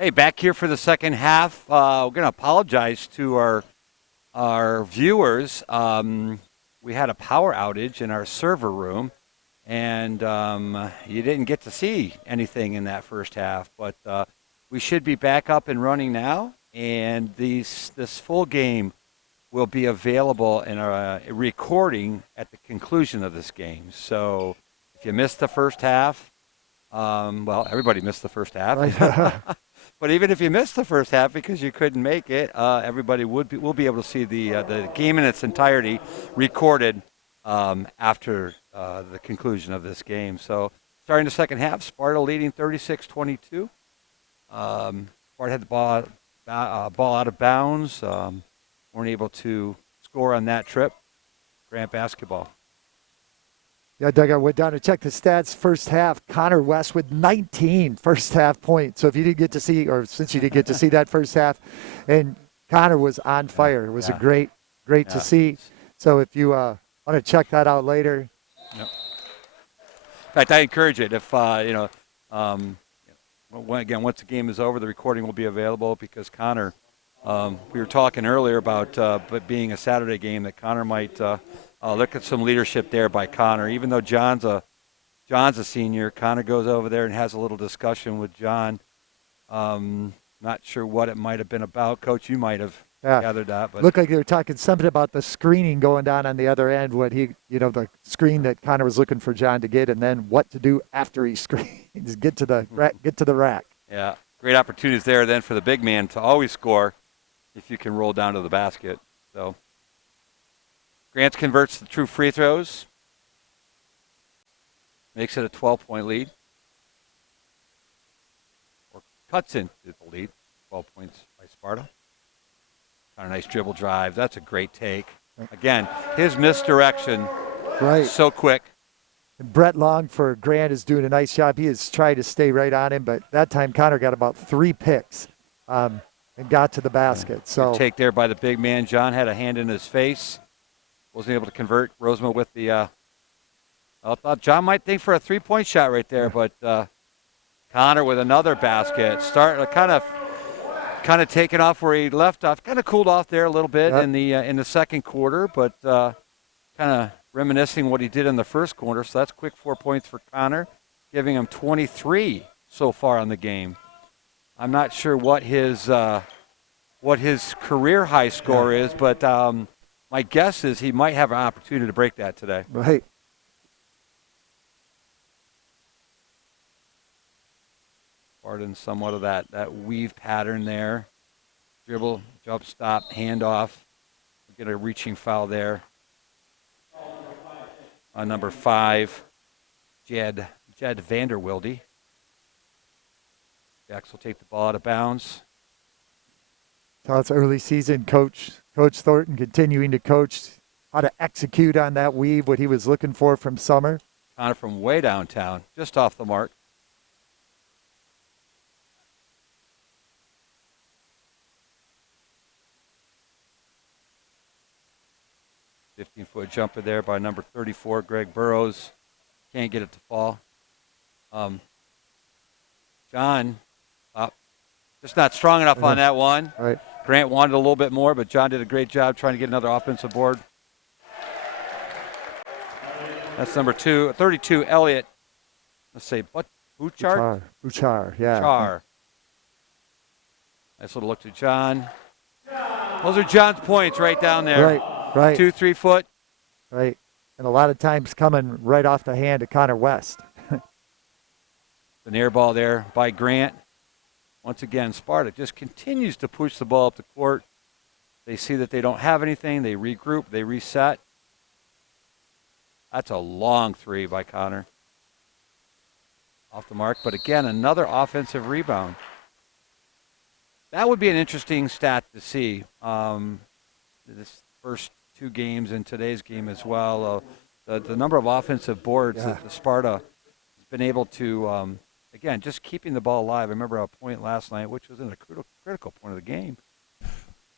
Hey, back here for the second half. We're going to apologize to our viewers. We had a power outage in our server room, and you didn't get to see anything in that first half. But we should be back up and running now, and this full game will be available in a recording at the conclusion of this game. So if you missed the first half, well, everybody missed the first half. Right. But even if you missed the first half because you couldn't make it, everybody will be able to see the game in its entirety recorded after the conclusion of this game. So starting the second half, Sparta leading 36-22. Sparta had the ball out of bounds. Weren't able to score on that trip. Grant basketball. Yeah, Doug, I went down to check the stats. First half, Connor West with 19 first half points. So if you didn't get to see, or since you didn't get to see that first half, and Connor was on fire. It was a great to see. So if you want to check that out later. Yep. In fact, I encourage it. If, again, once the game is over, the recording will be available because Connor, we were talking earlier about being a Saturday game that Connor might look at some leadership there by Connor. Even though John's a senior, Connor goes over there and has a little discussion with John. Not sure what it might have been about. Coach, you might have gathered that. But looked like they were talking something about the screening going down on the other end, what he, the screen that Connor was looking for John to get, and then what to do after he screens, get to the rack. Yeah, great opportunities there then for the big man to always score if you can roll down to the basket. So Grant converts the true free throws, makes it a 12-point lead, or cuts into the lead, 12 points by Sparta. Kind of nice dribble drive. That's a great take. Again, his misdirection, so quick. And Brett Long for Grant is doing a nice job. He is trying to stay right on him, but that time Connor got about 3 picks and got to the basket. So good take there by the big man. John had a hand in his face. Wasn't able to convert. Rosemont with the I thought John might think for a 3-point shot right there, but Connor with another basket. Kind of taking off where he left off. Kind of cooled off there a little bit in the second quarter, but kind of reminiscing what he did in the first quarter. So that's quick 4 points for Connor, giving him 23 so far on the game. I'm not sure what his career high score is, but my guess is he might have an opportunity to break that today. Right. Spartan somewhat of that weave pattern there. Dribble, jump, stop, handoff. Get a reaching foul there. On number 5, Jed Vanderwilde. Jacks will take the ball out of bounds. So it's early season. Coach Thornton continuing to coach how to execute on that weave, what he was looking for from Summer. Connor from way downtown, just off the mark. .15-foot jumper there by number 34, Greg Burrows. Can't get it to fall. John, just not strong enough on that one. Right. Grant wanted a little bit more, but John did a great job trying to get another offensive board. That's number 32, Elliott. Let's say, Bouchard? Bouchard, yeah. Bouchard. Nice little look to John. Those are John's points right down there. Right. 2-3 foot. Right. And a lot of times coming right off the hand of Connor West. The near ball there by Grant. Once again, Sparta just continues to push the ball up the court. They see that they don't have anything. They regroup. They reset. That's a long 3 by Connor. Off the mark. But again, another offensive rebound. That would be an interesting stat to see. This first 2 games and today's game as well. The number of offensive boards that the Sparta has been able to, again, just keeping the ball alive. I remember a point last night, which was in a critical point of the game,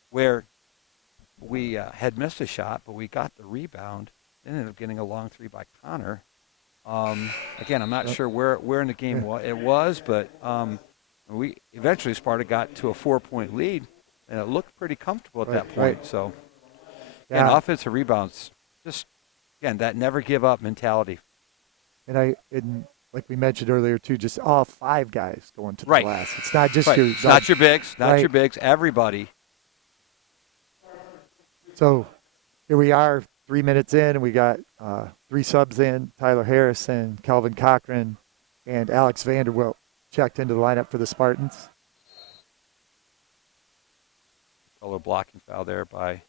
where we had missed a shot, but we got the rebound. Ended up getting a long 3 by Connor. Again, I'm not sure where in the game it was, but We eventually Sparta got to a 4-point lead, and it looked pretty comfortable at that point. Right. So, again, Yeah. offensive rebounds, just again that never give up mentality. And like we mentioned earlier too, just all 5 guys going to the Right, glass. It's not just right. your It's not your bigs, not your right. bigs. Everybody. So here we are, 3 minutes in, and we got 3 subs in: Tyler Harrison, Calvin Cochran, and Alex Vanderwilt checked into the lineup for the Spartans. Color blocking foul there by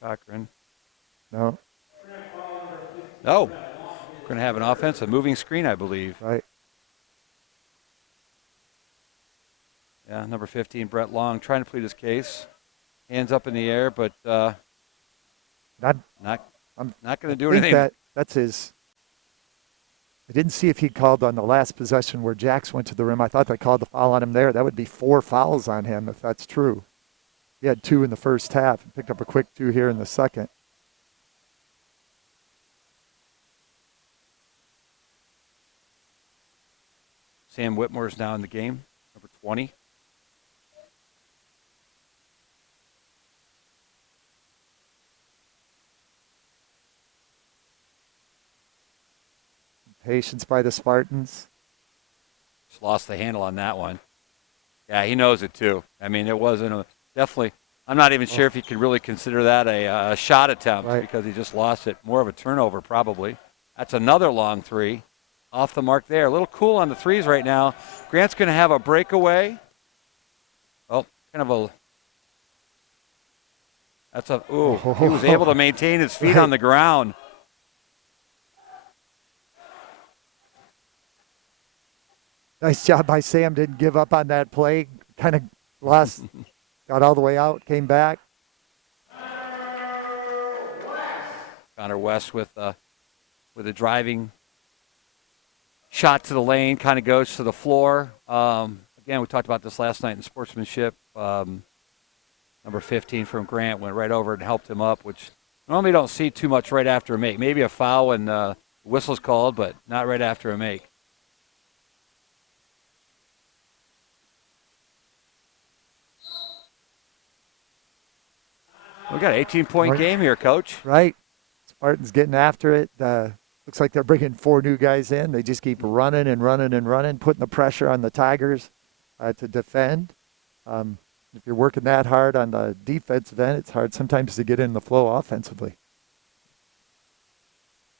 Cochran. No, No, we're going to have an offense, a moving screen, I believe. right. Yeah, number 15, Brett Long, trying to plead his case. Hands up in the air, but Not, not I'm, going I to do think anything. that's his. I didn't see if he called on the last possession where Jax went to the rim. I thought they called the foul on him there. That would be 4 fouls on him if that's true. He had 2 in the first half and picked up a quick 2 here in the second. Sam Whitmore is now in the game, number 20. Patience by the Spartans. Just lost the handle on that one. Yeah, he knows it too. I mean, it wasn't definitely. I'm not even sure if you could really consider that a shot attempt Right. because he just lost it. More of a turnover, probably. That's another long three. Off the mark there. A little cool on the threes right now. Grant's going to have a breakaway. Oh, kind of a. That's a. Ooh, he was able to maintain his feet on the ground. Nice job by Sam. Didn't give up on that play. Kind of lost, got all the way out, came back. Connor West with a driving shot to the lane, kind of goes to the floor. Again, we talked about this last night in sportsmanship. Number 15 from Grant went right over and helped him up, which normally don't see too much right after a make. Maybe a foul when the whistle's called, but not right after a make. We got an 18-point game here, Coach. Right. Spartans getting after it. Looks like they're bringing 4 new guys in. They just keep running and running and running, putting the pressure on the Tigers to defend. If you're working that hard on the defensive end, it's hard sometimes to get in the flow offensively.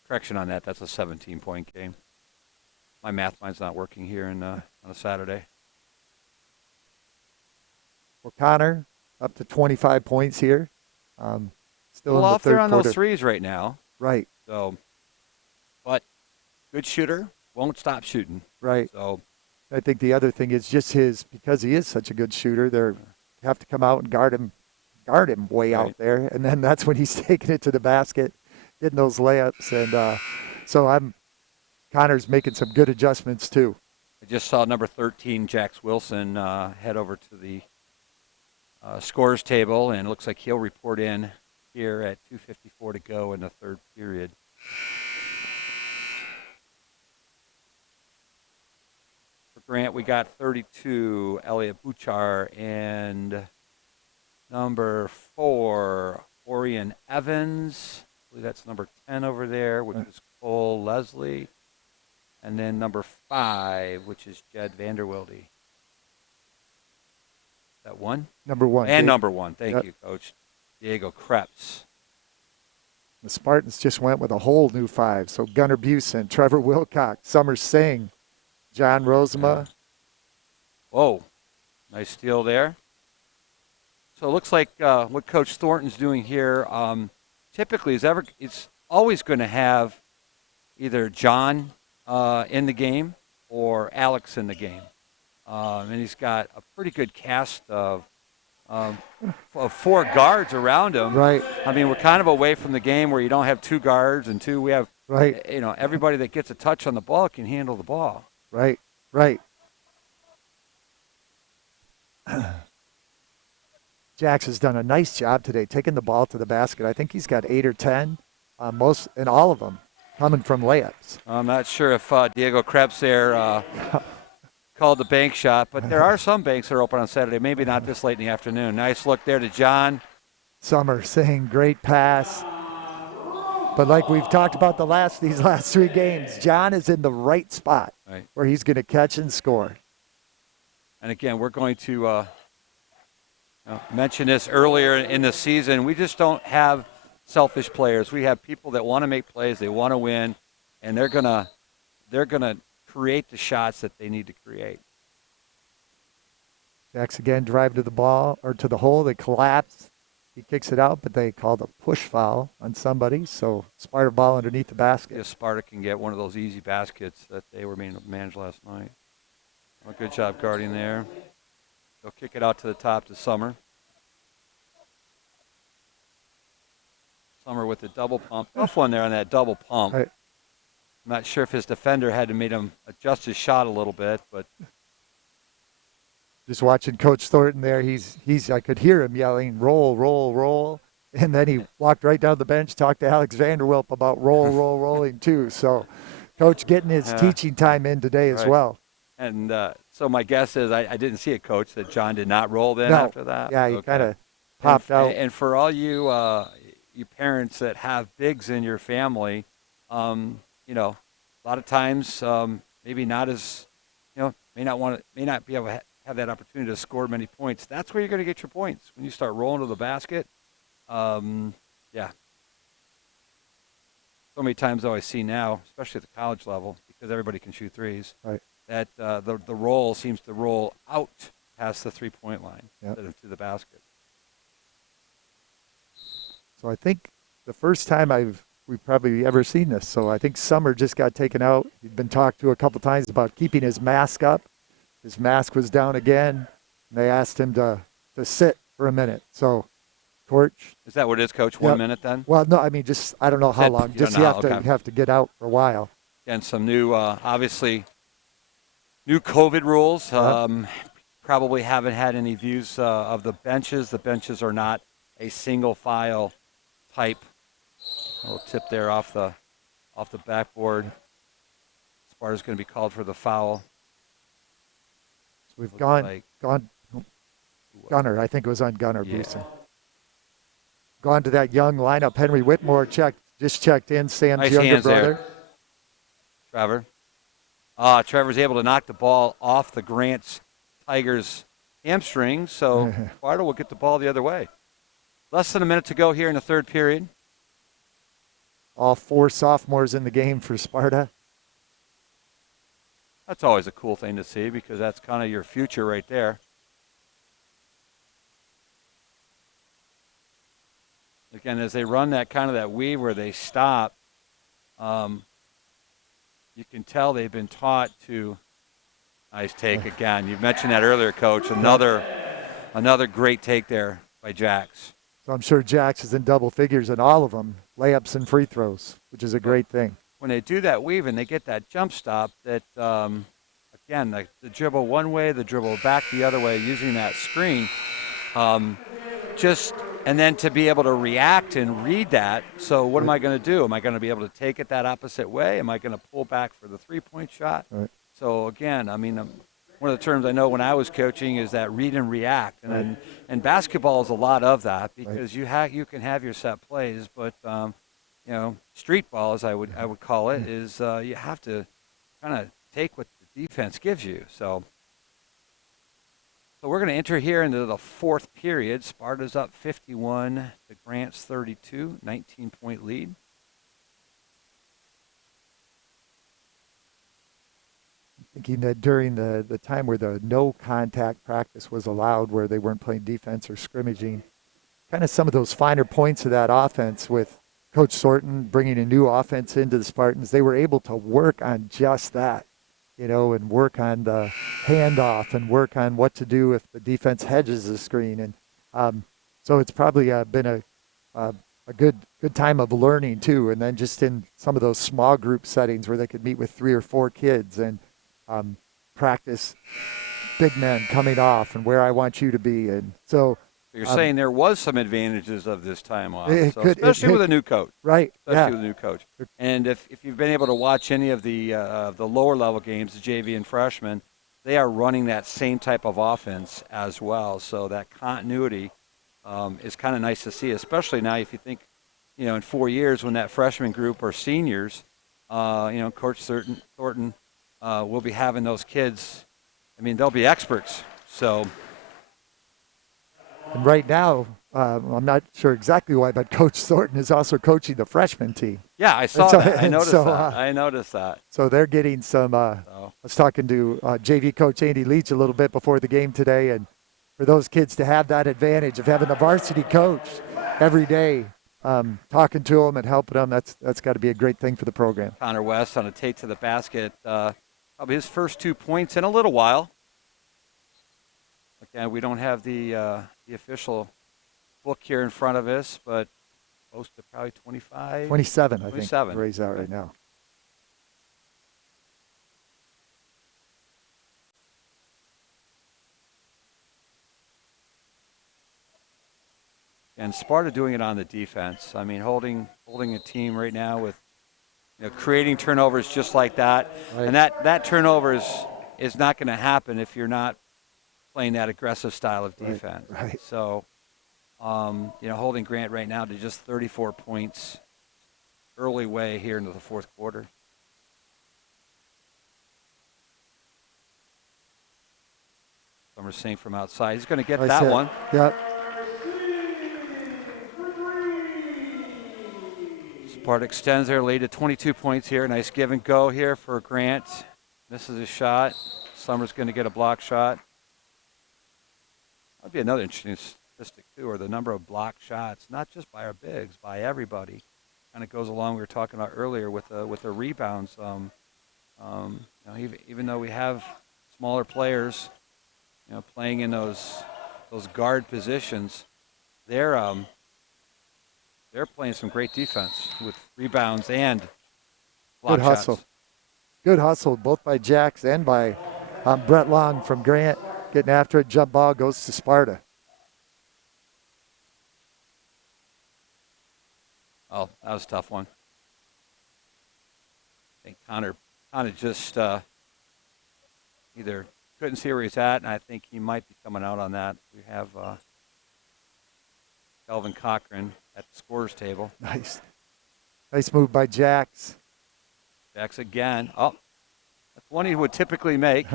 Correction on that. That's a 17-point game. My math mind's not working here on a Saturday. O'Connor up to 25 points here. Still in the off third there on quarter. those threes right now. Right. So, but good shooter, won't stop shooting. Right. So, I think the other thing is just because he is such a good shooter, they have to come out and guard him way Right. out there, and then that's when he's taking it to the basket, getting those layups, and so Connor's making some good adjustments too. I just saw number 13, Jax Wilson, head over to the scores table, and it looks like he'll report in here at 2:54 to go in the third period. For Grant, we got 32, Elliot Bouchard, and number 4, Orion Evans. I believe that's number 10 over there, which is Cole Leslie. And then number 5, which is Jed Vanderwilde. That one? Number 1. And number 1. Thank Yep. you, Coach. Diego Krebs. The Spartans just went with a whole new 5. So Gunnar Busen, Trevor Wilcox, Summer Singh, John Rosema. Yeah. Whoa. Nice steal there. So it looks like what Coach Thornton's doing here typically it's always going to have either John in the game or Alex in the game. And he's got a pretty good cast of 4 guards around him. Right. I mean, we're kind of away from the game where you don't have 2 guards and 2. We have, Right. Everybody that gets a touch on the ball can handle the ball. Right. Right. Jax has done a nice job today taking the ball to the basket. I think he's got 8 or 10, most and all of them coming from layups. I'm not sure if Diego Krebs there called the bank shot, but there are some banks that are open on Saturday. Maybe not this late in the afternoon. Nice look there to John. Summer saying great pass. But like we've talked about these last 3 games, John is in the right spot Right. where he's going to catch and score. And again, we're going to mention this earlier in the season. We just don't have selfish players. We have people that want to make plays, they want to win, and they're gonna create the shots that they need to create. Jacks again drive to the ball or to the hole. They collapse. He kicks it out, but they called a push foul on somebody. So Sparta ball underneath the basket. If Sparta can get one of those easy baskets that they were managed last night. Well, good job guarding there. They'll kick it out to the top to Summer. Summer with the double pump. Tough one there on that double pump. Right. I'm not sure if his defender had to make him adjust his shot a little bit, but Just watching Coach Thornton there, I could hear him yelling, roll, roll, roll. And then he walked right down the bench, talked to Alex Vanderwilp about rolling too. So Coach getting his teaching time in today as well. And so my guess is I didn't see a coach that John did not roll then after that. Yeah, he kind of popped out. And for all you you parents that have bigs in your family, a lot of times maybe not as may not be able to have that opportunity to score many points. That's where you're going to get your points when you start rolling to the basket. Yeah. So many times though I see now, especially at the college level, because everybody can shoot threes, right, that the roll seems to roll out past the 3-point line instead of to the basket. So I think the first time we've probably ever seen this. So I think Summer just got taken out. He'd been talked to a couple times about keeping his mask up. His mask was down again. And they asked him to sit for a minute. So, Torch. Is that what it is, Coach? 1 minute then? Well, no, I mean, just I don't know how long. Just you have to get out for a while. And some new, obviously, new COVID rules. Probably haven't had any views of the benches. The benches are not a single file type. A little tip there off the backboard. Sparta's going to be called for the foul. We've gone Gunner. I think it was on Gunner. Yeah. Brewson. Gone to that young lineup. Henry Whitmore just checked in. Sam's nice younger hands brother. There. Trevor. Trevor's able to knock the ball off the Grants Tigers hamstring, so Sparta will get the ball the other way. Less than a minute to go here in the third period. All 4 sophomores in the game for Sparta. That's always a cool thing to see because that's kind of your future right there. Again, as they run that weave where they stop, you can tell they've been taught to. Nice take again. You mentioned that earlier, Coach. Another great take there by Jax. So I'm sure Jax is in double figures in all of them, layups and free throws, which is a great thing. When they do that weave and they get that jump stop, that again, the dribble one way, the dribble back the other way, using that screen, and then to be able to react and read that. So what am I going to do? Am I going to be able to take it that opposite way? Am I going to pull back for the 3-point shot? Right. So again, I mean, one of the terms I know when I was coaching is that read and react, and basketball is a lot of that because you can have your set plays, but street ball, as I would call it, is you have to kind of take what the defense gives you. So we're going to enter here into the fourth period. Sparta's up 51 to Grants 32, 19-point lead. Thinking that during the time where the no contact practice was allowed, where they weren't playing defense or scrimmaging, kind of some of those finer points of that offense with Coach Thornton bringing a new offense into the Spartans, they were able to work on just that, and work on the handoff and work on what to do if the defense hedges the screen. And so it's probably been a good time of learning too. And then just in some of those small group settings where they could meet with 3 or 4 kids and practice big men coming off and where I want you to be. And so you're saying there was some advantages of this time off, especially with a new coach. Right. Especially with a new coach. And if you've been able to watch any of the lower level games, the JV and freshmen, they are running that same type of offense as well. So that continuity is kind of nice to see, especially now if you think, in 4 years when that freshman group are seniors, Coach Thornton will be having those kids. I mean, they'll be experts. So And right now, I'm not sure exactly why, but Coach Thornton is also coaching the freshman team. yeah, I And saw so, that. I and noticed so, that. I noticed that. So they're getting some. I So was talking to JV coach Andy Leach a little bit before the game today, and for those kids to have that advantage of having a varsity coach every day, talking to them and helping them, that's got to be a great thing for the program. Connor West on a take to the basket. Probably his first 2 points in a little while. Again, we don't have the official book here in front of us, but close to probably 25. 27, I think. 27. Ray's out right now. And Sparta doing it on the defense. I mean, holding a team right now with creating turnovers just like that. Right. And that turnover is not going to happen if you're not playing that aggressive style of defense. Right. So, holding Grant right now to just 34 points early way here into the fourth quarter. Summer Sink from outside. He's going to get that one. Yep. Sparta extends their lead to 22 points here. Nice give and go here for Grant. Misses a shot. Summer's going to get a block shot. That'd be another interesting statistic too, or the number of block shots, not just by our bigs, by everybody. Kind of goes along. We were talking about earlier with the rebounds. Even though we have smaller players, playing in those guard positions, they're playing some great defense with rebounds and block Good hustle. shots. Good hustle, both by Jax and by Brett Long from Grant. Getting after it, jump ball goes to Sparta. Oh, that was a tough one. I think Connor just either couldn't see where he's at, and I think he might be coming out on that. We have Kelvin Cochran at the scorer's table. Nice move by Jax. Jax again. Oh, that's one he would typically make.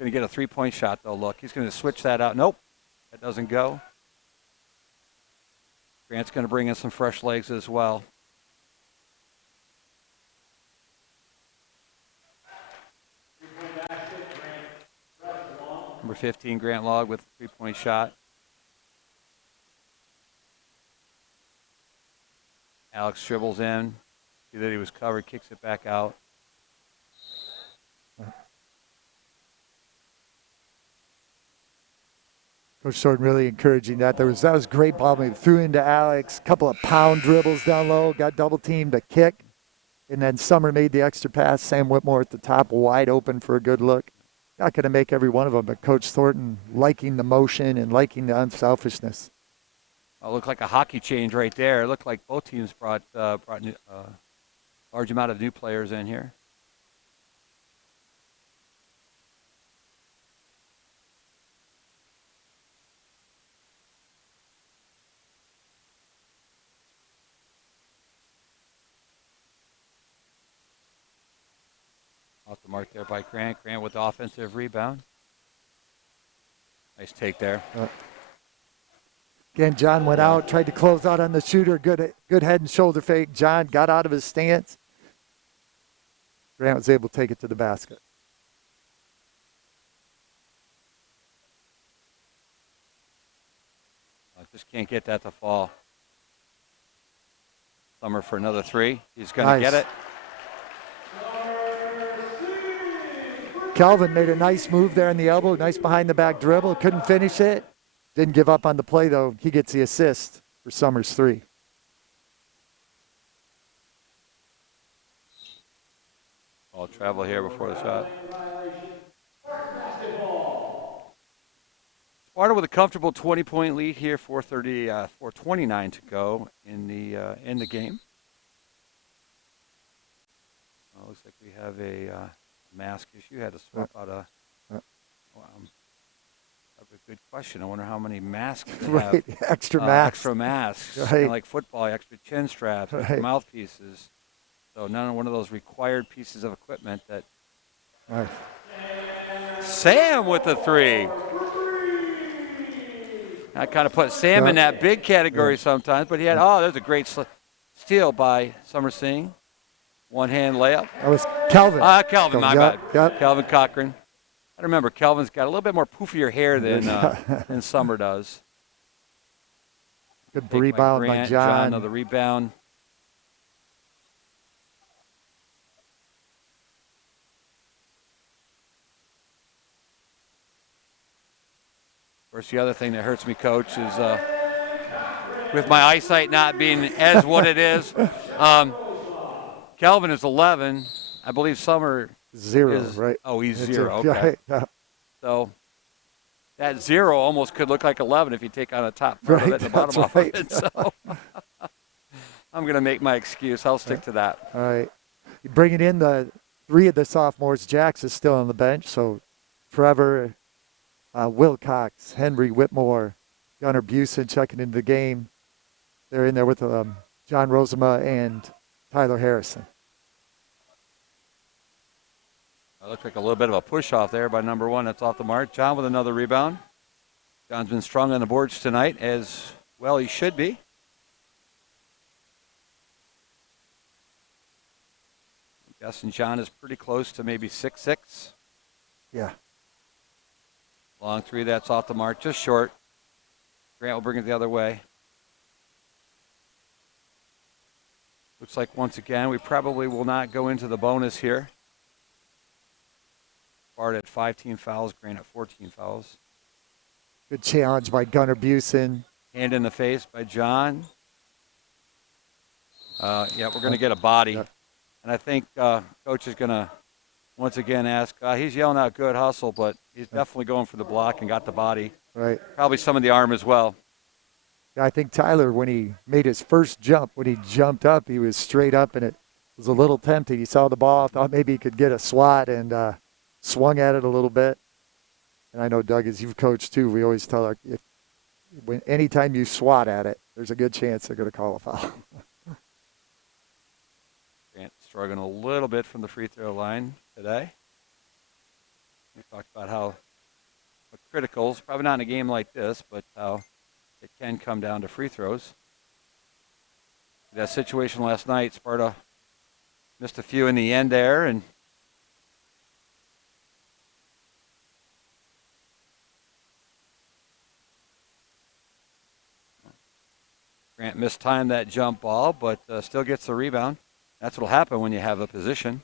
Going to get a three-point shot, though. Look, he's going to switch that out. Nope, that doesn't go. Grant's going to bring in some fresh legs as well. Number 15, Grant Log with a three-point shot. Alex dribbles in. See that he was covered, kicks it back out. Coach Thornton really encouraging that. That was great ball. He threw into Alex, couple of pound dribbles down low, got double teamed, a kick, and then Summer made the extra pass. Sam Whitmore at the top, wide open for a good look. Not going to make every one of them, but Coach Thornton liking the motion and liking the unselfishness. It looked like a hockey change right there. It looked like both teams brought new, large amount of new players in here. Off the mark there by Grant. Grant with the offensive rebound. Nice take there. Again, John went out, tried to close out on the shooter. Good head and shoulder fake. John got out of his stance. Grant was able to take it to the basket. I just can't get that to fall. Summer for another three. He's going to get it. Calvin made a nice move there on the elbow. Nice behind the back dribble. Couldn't finish it. Didn't give up on the play, though. He gets the assist for Summers' three. Ball travel here before the shot. Sparta with a comfortable 20-point lead here, 4:29 to go in the game. Looks like we have a mask issue. Had to Uh, swap out a. uh, That's a good question. I wonder how many masks they have. right, extra masks. Extra masks, kind of Right, like football, extra chin straps, extra right, mouthpieces. So none of one of those required pieces of equipment that right. Sam with the three. I kind of put Sam in Yeah, that big yeah, category sometimes, but he had, yeah. there's a great steal by Summer Singh. One hand layup. That was Kelvin. Kelvin, my Yep, bad. yep. Calvin Cochran. I remember Kelvin's got a little bit more poofier hair Yeah. than Summer does. Good Take by rebound by Grant. John, John. another rebound. Of course, the other thing that hurts me, Coach, is with my eyesight not being as what it is. Kelvin is 11. I believe Summer Zero, is, right? he's It's 0. Okay. right, yeah, So that 0 almost could look like 11 if you take on the top part of it right. and the bottom That's off right. of it. So I'm going to make my excuse. I'll stick to that. All right. Bringing in the 3 of the sophomores. Jax is still on the bench, so Trevor, Wilcox, Henry Whitmore, Gunnar Busen checking into the game. They're in there with John Rosema and Tyler Harrison. It looked like a little bit of a push off there by number 1. That's off the mark. John with another rebound. John's been strong on the boards tonight, as well he should be. I'm guessing John is pretty close to maybe 6'6". Yeah. Long 3, that's off the mark, just short. Grant will bring it the other way. Looks like once again we probably will not go into the bonus here. Bart at 15 fouls, Grant at 14 fouls. Good challenge by Gunnar Busen. Hand in the face by John. We're going to get a body. Yeah. And I think Coach is going to once again ask, he's yelling out good hustle, but he's definitely going for the block and got the body. Right. Probably some of the arm as well. I think Tyler, when he made his first jump, when he jumped up, he was straight up, and it was a little tempting. He saw the ball, thought maybe he could get a swat, and swung at it a little bit. And I know, Doug, as you've coached too, we always tell anytime you swat at it, there's a good chance they're going to call a foul. Grant struggling a little bit from the free throw line today. We talked about how criticals, probably not in a game like this, but how it can come down to free throws. That situation last night, Sparta missed a few in the end there, and Grant mistimed that jump ball, but still gets the rebound. That's what'll happen when you have a position.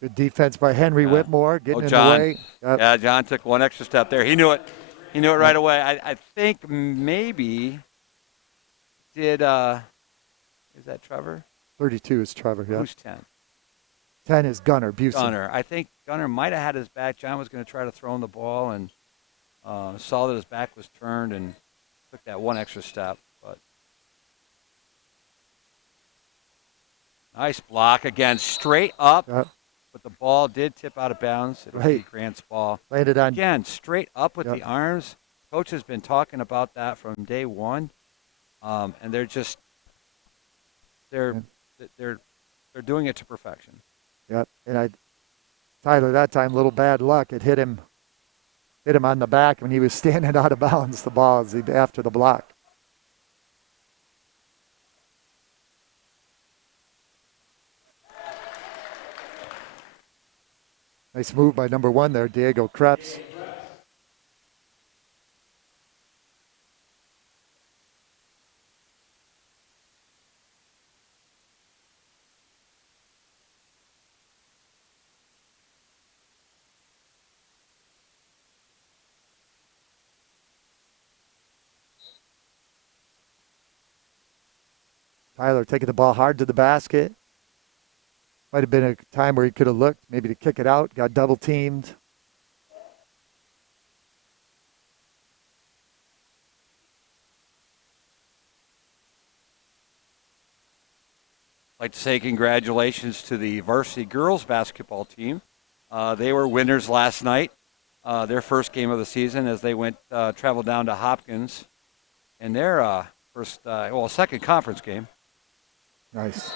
Good defense by Henry Whitmore, getting in the John. way. Yep. Yeah, John took one extra step there. He knew it. He knew it right away. I think maybe is that Trevor? 32 is Trevor, yeah. Who's 10? 10 is Gunnar Busen. Gunnar. I think Gunnar might have had his back. John was going to try to throw him the ball and saw that his back was turned and took that one extra step. But nice block again, straight up. Yep. But the ball did tip out of bounds. It was Right. Grant's ball. Landed on. Again, straight up with Yep. the arms. Coach has been talking about that from day one, and they're just they're doing it to perfection. Yep. And Tyler, that time, little bad luck. It hit him on the back when he was standing out of bounds. The ball after the block. Nice move by number 1 there, Diego Krebs. Tyler taking the ball hard to the basket. Might have been a time where he could have looked, maybe to kick it out, got double teamed. like to say congratulations to the varsity girls basketball team. They were winners last night, their first game of the season as they traveled down to Hopkins in their second conference game. Nice.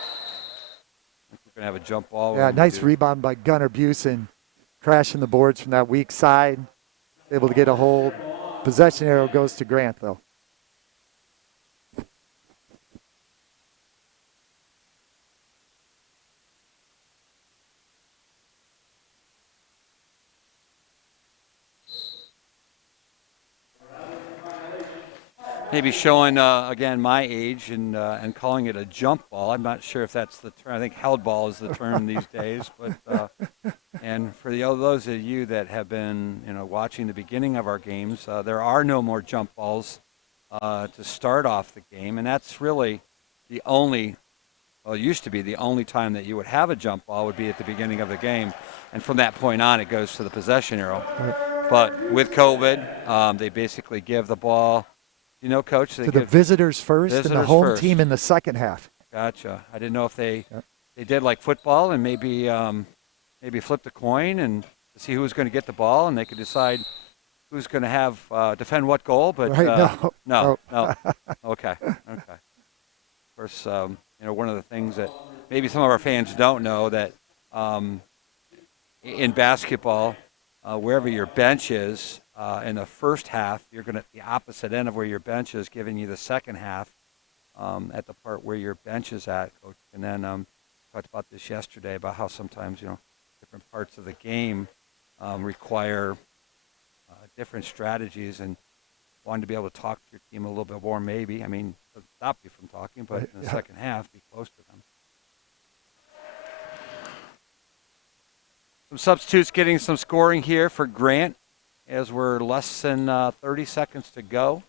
We're going to have a jump ball. Yeah, nice rebound by Gunnar Busen, crashing the boards from that weak side, able to get a hold. Possession arrow goes to Grant, though. Maybe showing again my age and calling it a jump ball. I'm not sure if that's the term. I think held ball is the term these days. But and for those of you that have been watching the beginning of our games, there are no more jump balls to start off the game, and that's really the only. Well, it used to be the only time that you would have a jump ball would be at the beginning of the game, and from that point on, it goes to the possession arrow. But with COVID, they basically give the ball. Coach, to the visitors first and the home team in the second half. Gotcha. I didn't know if they did like football and maybe flipped a coin and to see who was going to get the ball, and they could decide who's going to have defend what goal. But no. Okay. Of course, one of the things that maybe some of our fans don't know that in basketball, wherever your bench is. In the first half, you're going to the opposite end of where your bench is, giving you the second half at the part where your bench is at, Coach. And then talked about this yesterday about how sometimes different parts of the game require different strategies, and wanted to be able to talk to your team a little bit more. Maybe doesn't stop you from talking, but in the second half, be close to them. Some substitutes getting some scoring here for Grant. As we're less than 30 seconds to go.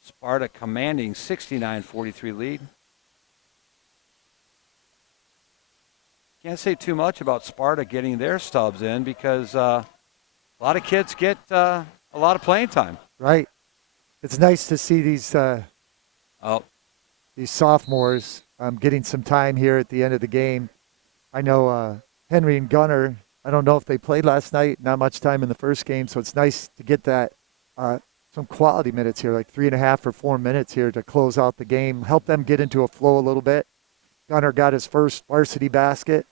Sparta commanding 69-43 lead. Can't say too much about Sparta getting their stubs in because a lot of kids get a lot of playing time. Right. It's nice to see these sophomores getting some time here at the end of the game. I know Henry and Gunnar, I don't know if they played last night, not much time in the first game, so it's nice to get that some quality minutes here, like 3.5 or 4 minutes here to close out the game, help them get into a flow a little bit. Gunnar got his first varsity basket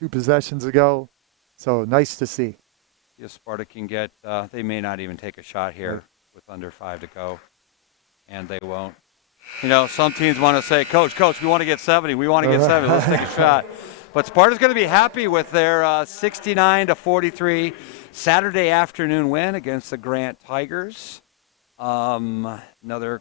2 possessions ago, so nice to see. If Sparta can get, they may not even take a shot here with under 5 to go, and they won't. Some teams want to say, Coach, we want to get 70. We want to get 70. Let's take a shot. But Sparta's going to be happy with their 69-43 Saturday afternoon win against the Grant Tigers. Another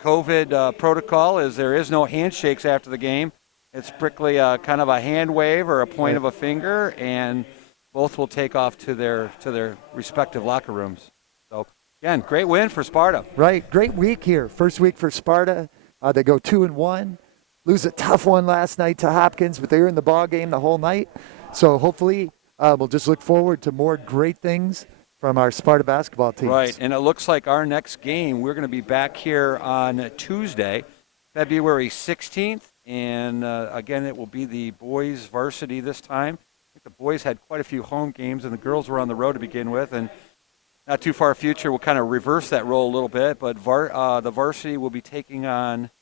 COVID protocol is there is no handshakes after the game. It's strictly kind of a hand wave or a point of a finger, and both will take off to their respective locker rooms. So, again, great win for Sparta. Right, great week here. First week for Sparta. They go 2-1. Lose a tough one last night to Hopkins, but they were in the ball game the whole night. So hopefully we'll just look forward to more great things from our Sparta basketball teams. Right, and it looks like our next game, we're going to be back here on Tuesday, February 16th. And, again, it will be the boys varsity this time. I think the boys had quite a few home games, and the girls were on the road to begin with. And not too far future, we'll kind of reverse that role a little bit. But the varsity will be taking on –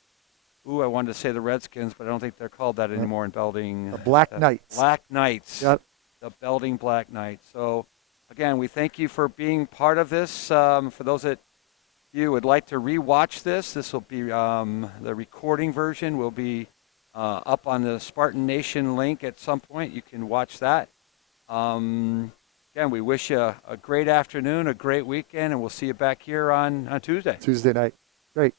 I wanted to say the Redskins, but I don't think they're called that anymore in Belding. The Black Knights. Black Knights. Yep. The Belding Black Knights. So, again, we thank you for being part of this. For those that you would like to rewatch this will be the recording version will be up on the Spartan Nation link at some point. You can watch that. Again, we wish you a great afternoon, a great weekend, and we'll see you back here on Tuesday. Tuesday night. Great.